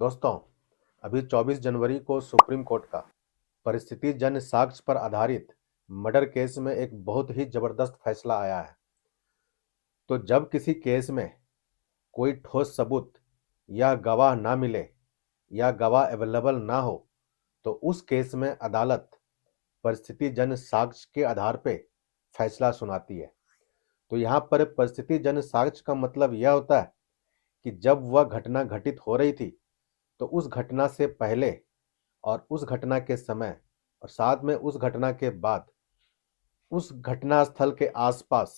दोस्तों, अभी 24 जनवरी को सुप्रीम कोर्ट का परिस्थिति जन्य साक्ष्य पर आधारित मर्डर केस में एक बहुत ही जबरदस्त फैसला आया है। तो जब किसी केस में कोई ठोस सबूत या गवाह ना मिले या गवाह अवेलेबल ना हो, तो उस केस में अदालत परिस्थिति जन्य साक्ष्य के आधार पे फैसला सुनाती है। तो यहाँ पर परिस्थिति जन्य साक्ष्य का मतलब यह होता है कि जब वह घटना घटित हो रही थी, तो उस घटना से पहले और उस घटना के समय और साथ में उस घटना के बाद उस घटना स्थल के आसपास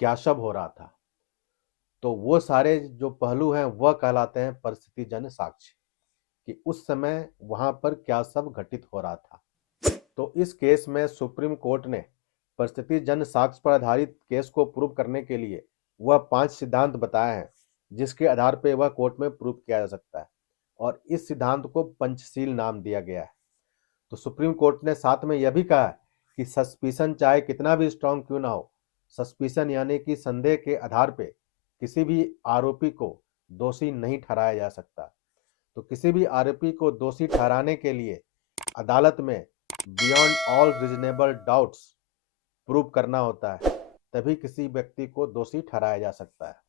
क्या सब हो रहा था। तो वो सारे जो पहलू हैं वह कहलाते हैं परिस्थितिजन्य साक्ष्य, कि उस समय वहां पर क्या सब घटित हो रहा था। तो इस केस में सुप्रीम कोर्ट ने परिस्थितिजन्य साक्ष्य पर आधारित केस को प्रूव करने के लिए वह 5 सिद्धांत बताए हैं, जिसके आधार पर वह कोर्ट में प्रूव किया जा सकता है, और इस सिद्धांत को पंचशील नाम दिया गया है। तो सुप्रीम कोर्ट ने साथ में यह भी कहा कि सस्पिशन चाहे कितना भी स्ट्रांग क्यों ना हो, सस्पिशन यानी कि संदेह के आधार पे किसी भी आरोपी को दोषी नहीं ठहराया जा सकता। तो किसी भी आरोपी को दोषी ठहराने के लिए अदालत में beyond all reasonable doubts prove करना होता है, तभी किसी व्यक्ति को दोषी ठहराया जा सकता है।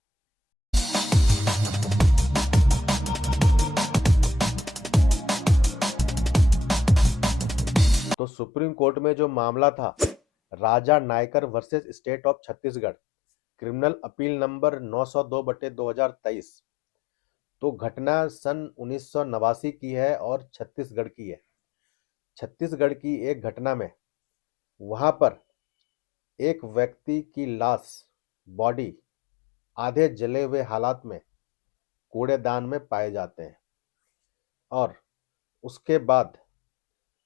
तो सुप्रीम कोर्ट में जो मामला था, Raja Nayakar versus state of Chhattisgarh, criminal appeal number 902/2023, तो घटना सन 1989 की है और छत्तीसगढ़ की है। छत्तीसगढ़ की एक घटना में वहां पर एक व्यक्ति की लाश, बॉडी आधे जले हुए हालात में कूड़ेदान में पाए जाते हैं, और उसके बाद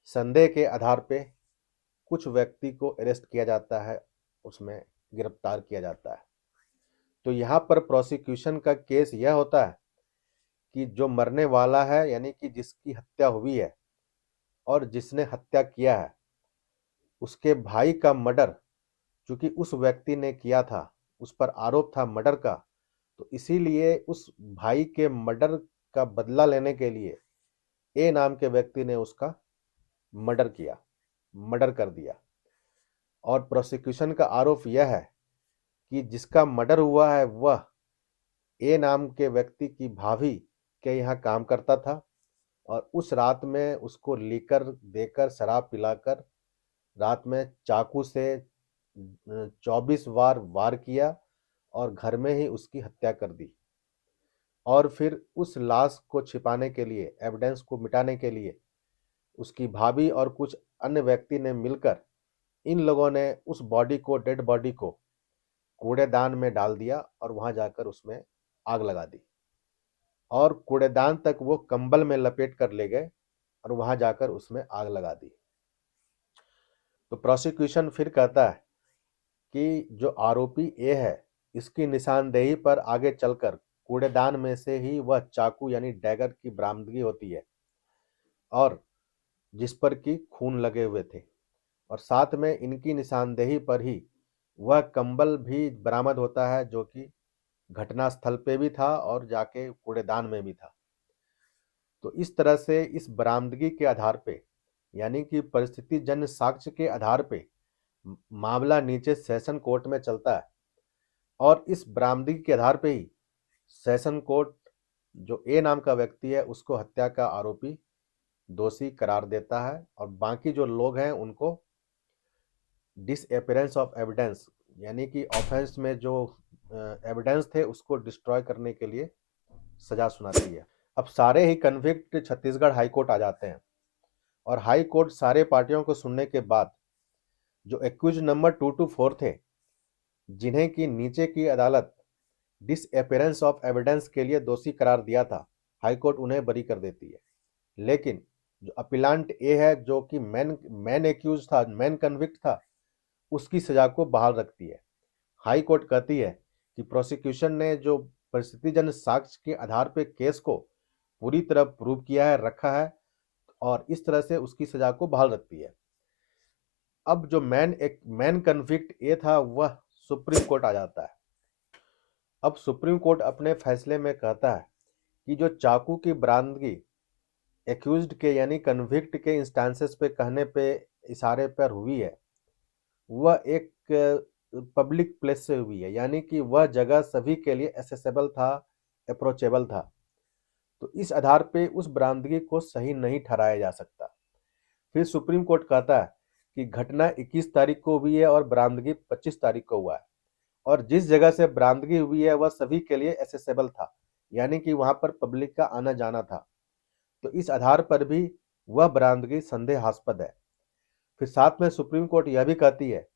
संदेह के आधार पे कुछ व्यक्ति को अरेस्ट किया जाता है, उसमें गिरफ्तार किया जाता है। तो यहाँ पर प्रोसिक्यूशन का केस यह होता है कि जो मरने वाला है, यानी कि जिसकी हत्या हुई है और जिसने हत्या किया है, उसके भाई का मर्डर चूंकि उस व्यक्ति ने किया था, उस पर आरोप था मर्डर का, तो इसीलिए उस भाई के मर्डर का बदला लेने के लिए ए नाम के व्यक्ति ने उसका मर्डर कर दिया। और प्रोसिक्यूशन का आरोप यह है कि जिसका मर्डर हुआ है वह ए नाम के व्यक्ति की भाभी के यहाँ काम करता था, और उस रात में उसको लीकर देकर, शराब पिलाकर रात में चाकू से 24 बार वार किया और घर में ही उसकी हत्या कर दी। और फिर उस लाश को छिपाने के लिए, एविडेंस को मिटाने के लिए, उसकी भाभी और कुछ अन्य व्यक्ति ने मिलकर इन लोगों ने उस बॉडी को, डेड बॉडी को कूड़ेदान में डाल दिया और वहां जाकर उसमें आग लगा दी, और कूड़ेदान तक वो कंबल में लपेट कर ले गए और वहां जाकर उसमें आग लगा दी। तो प्रोसिक्यूशन फिर कहता है कि जो आरोपी ए है, इसकी निशानदेही पर आगे चलकर कूड़ेदान में से ही वह चाकू यानी डैगर की बरामदगी होती है, और जिस पर कि खून लगे हुए थे, और साथ में इनकी निशानदेही पर ही वह कंबल भी बरामद होता है, जो कि घटना स्थल पे भी था और जाके कूड़ेदान में भी था। तो इस तरह से इस बरामदगी के आधार पे, यानी कि परिस्थिति जन्य साक्ष्य के आधार पे मामला नीचे सेशन कोर्ट में चलता है, और इस बरामदगी के आधार पे ही सेशन कोर्ट जो ए नाम का व्यक्ति है उसको हत्या का आरोपी दोषी करार देता है, और बाकी जो लोग हैं उनको डिसअपियरेंस ऑफ एविडेंस, यानी कि ऑफेंस में जो एविडेंस थे उसको डिस्ट्रॉय करने के लिए सजा सुनाती है। अब सारे ही कन्विक्ट छत्तीसगढ़ हाई कोर्ट आ जाते हैं, और हाई कोर्ट सारे पार्टियों को सुनने के बाद जो एक्यूज नंबर 224 थे, जिन्हें की नीचे की अदालत डिसअपियरेंस ऑफ एविडेंस के लिए दोषी करार दिया था, हाई कोर्ट उन्हें बरी कर देती है। लेकिन जो अपीलांट ए है, जो कि मैन एक्यूज था, मैन कन्विक्ट था, उसकी सजा को बहाल रखती है। हाई कोर्ट कहती है कि प्रोसिक्यूशन ने जो परिस्थितिजन्य साक्ष्य के आधार पर केस को पूरी तरह प्रूव किया है, रखा है, और इस तरह से उसकी सजा को बहाल रखती है। अब जो मैन कन्विक्ट ए था वह सुप्रीम कोर्ट आ जाता है। अब सुप्रीम कोर्ट अपने फैसले में कहता है कि जो चाकू की बरामदगी एक्यूज्ड के यानी कन्विक्ट के इंस्टांसेस पे कहने पे इशारे पर हुई है, वह एक पब्लिक प्लेस से हुई है, यानी कि वह जगह सभी के लिए एसेसेबल था, अप्रोचेबल था। तो इस आधार पे उस बरामदगी को सही नहीं ठहराया जा सकता। फिर सुप्रीम कोर्ट कहता है कि घटना 21 तारीख को हुई है और बरामदगी 25 तारीख को हुआ है, और जिस जगह से बरामदगी हुई है वह सभी के लिए एसेसेबल था, यानी कि वहां पर पब्लिक का आना जाना था। तो इस आधार पर भी वह बरामदगी संदेहास्पद है। फिर साथ में सुप्रीम कोर्ट यह भी कहती है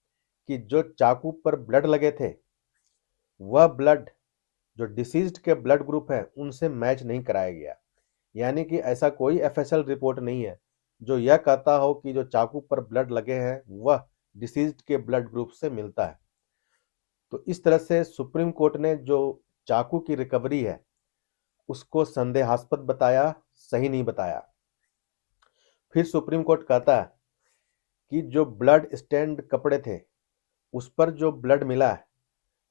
कि जो चाकू पर ब्लड लगे थे, वह ब्लड जो डिसीज्ड के ब्लड ग्रुप है उनसे मैच नहीं कराया गया, यानी कि ऐसा कोई एफएसएल रिपोर्ट नहीं है जो यह कहता हो कि जो चाकू पर ब्लड लगे हैं वह डिसीज्ड के ब्लड ग्रुप से मिलता है। तो इस तरह से सुप्रीम कोर्ट ने जो चाकू की रिकवरी है उसको संदेहास्पद बताया, सही नहीं बताया। फिर सुप्रीम कोर्ट कहता है कि जो ब्लड स्टेन्ड कपड़े थे उस पर जो ब्लड मिला है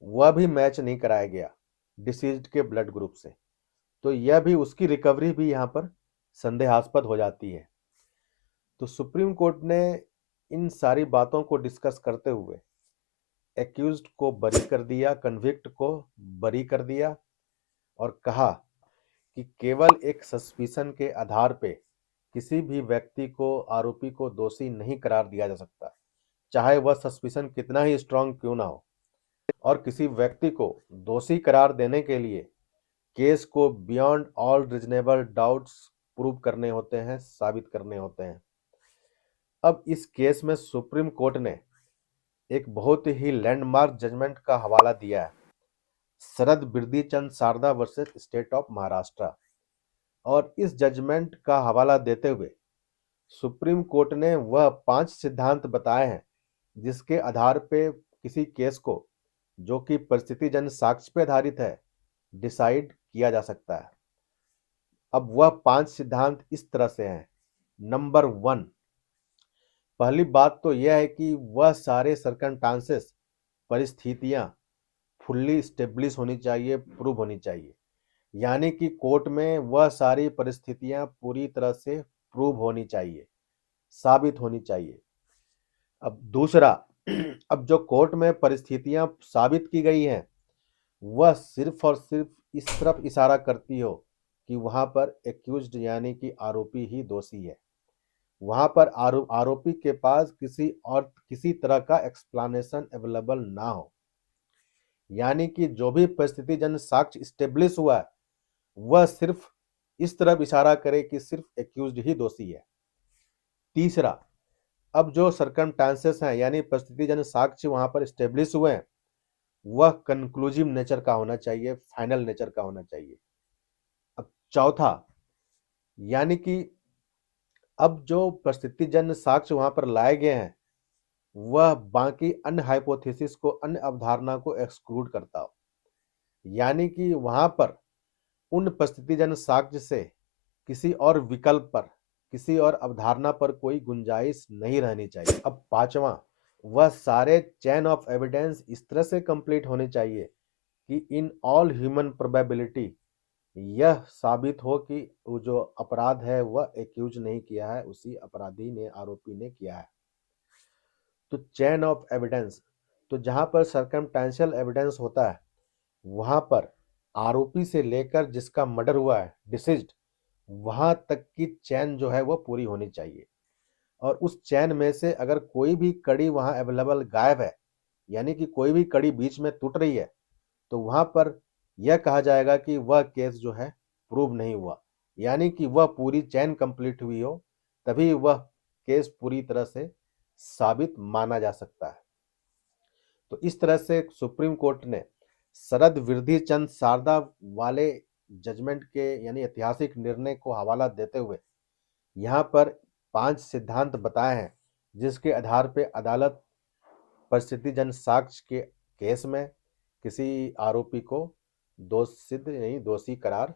वह भी मैच नहीं कराया गया डिसीज्ड के ब्लड ग्रुप से, तो यह भी उसकी रिकवरी भी यहाँ पर संदेहास्पद हो जाती है। तो सुप्रीम कोर्ट ने इन सारी बातों को डिस्कस करते हुए एक्यूज्ड को बरी कर दिया, कन्विक्ट को बरी कर दिया, और कहा कि केवल एक सस्पिशन के आधार पे किसी भी व्यक्ति को, आरोपी को दोषी नहीं करार दिया जा सकता, चाहे वह सस्पिशन कितना ही स्ट्रांग क्यों ना हो। और किसी व्यक्ति को दोषी करार देने के लिए केस को beyond all reasonable doubts prove करने होते हैं, साबित करने होते हैं। अब इस केस में सुप्रीम कोर्ट ने एक बहुत ही लैंडमार्क जजमेंट का हवाला दिया है, शरद बिरदीचंद सारदा वर्सेस स्टेट ऑफ महाराष्ट्र। और इस जजमेंट का हवाला देते हुए सुप्रीम कोर्ट ने वह 5 सिद्धांत बताए हैं जिसके आधार पे किसी केस को, जो कि परिस्थितिजन्य साक्ष्य पे आधारित है, डिसाइड किया जा सकता है। अब वह 5 सिद्धांत इस तरह से हैं। नंबर 1, पहली बात तो यह है कि वह सारे सर्कमस्टांसेस, परिस्थितियां फुल्ली स्टेब्लिश होनी चाहिए, प्रूव होनी चाहिए, यानी कि कोर्ट में वह सारी परिस्थितियां पूरी तरह से प्रूव होनी चाहिए, साबित होनी चाहिए। अब दूसरा, अब जो कोर्ट में परिस्थितियां साबित की गई हैं वह सिर्फ और सिर्फ इस तरफ इशारा करती हो कि वहां पर एक्यूज्ड यानी कि आरोपी ही दोषी है, वहां पर आरोपी के पास किसी तरह का एक्सप्लेनेशन अवेलेबल ना हो, यानी कि जो भी परिस्थितिजन्य साक्ष्य स्टेब्लिश हुआ है वह सिर्फ इस तरफ इशारा करे कि सिर्फ एक्यूज्ड ही दोषी है। तीसरा, अब जो सर्कमस्टांसेस हैं यानी परिस्थितिजन्य साक्ष्य वहां पर स्टेब्लिश हुए हैं वह कंक्लूसिव नेचर का होना चाहिए, फाइनल नेचर का होना चाहिए। अब चौथा, यानी कि अब जो परिस्थितिजन्य साक्ष्य वहां पर लाए गए हैं वह बाकी अन्य हाइपोथेसिस को, अन्य अवधारणा को एक्सक्लूड करता हो, यानी कि वहां पर उन परिस्थितिजन्य साक्ष्य से किसी और विकल्प पर, किसी और अवधारणा पर कोई गुंजाइश नहीं रहनी चाहिए। अब पांचवा, वह सारे चेन ऑफ एविडेंस इस तरह से कंप्लीट होने चाहिए कि इन ऑल ह्यूमन प्रोबेबिलिटी यह साबित हो कि वो जो अपराध है वह एक्यूज नहीं किया है, उसी अपराधी ने, आरोपी ने किया है। तो चेन ऑफ एविडेंस, तो जहां पर सर्कमस्टेंशियल एविडेंस होता है वहां पर आरोपी से लेकर जिसका मर्डर हुआ है, डिसीज्ड, वहां तक की चैन जो है वो पूरी होनी चाहिए। और उस चैन में से अगर कोई भी कड़ी वहां अवेलेबल गायब है, यानी कि कोई भी कड़ी बीच में टूट रही है, तो वहां पर यह कहा जाएगा कि वह केस जो है प्रूव नहीं हुआ, यानी कि वह पूरी चैन कंप्लीट हुई हो तभी वह केस पूरी तरह से साबित माना जा सकता है। तो इस तरह से सुप्रीम कोर्ट ने शरद बिरदीचंद सारदा वाले जजमेंट के यानी ऐतिहासिक निर्णय को हवाला देते हुए यहाँ पर 5 सिद्धांत बताए हैं जिसके आधार पर अदालत परिस्थितिजन्य साक्ष्य के केस में किसी आरोपी को दोष सिद्ध नहीं, दोषी करार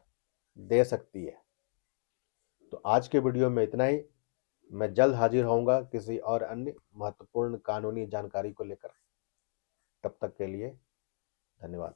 दे सकती है। तो आज के वीडियो में इतना ही। मैं जल्द हाजिर होऊंगा किसी और अन्य महत्वपूर्ण कानूनी जानकारी को लेकर। तब तक के लिए धन्यवाद।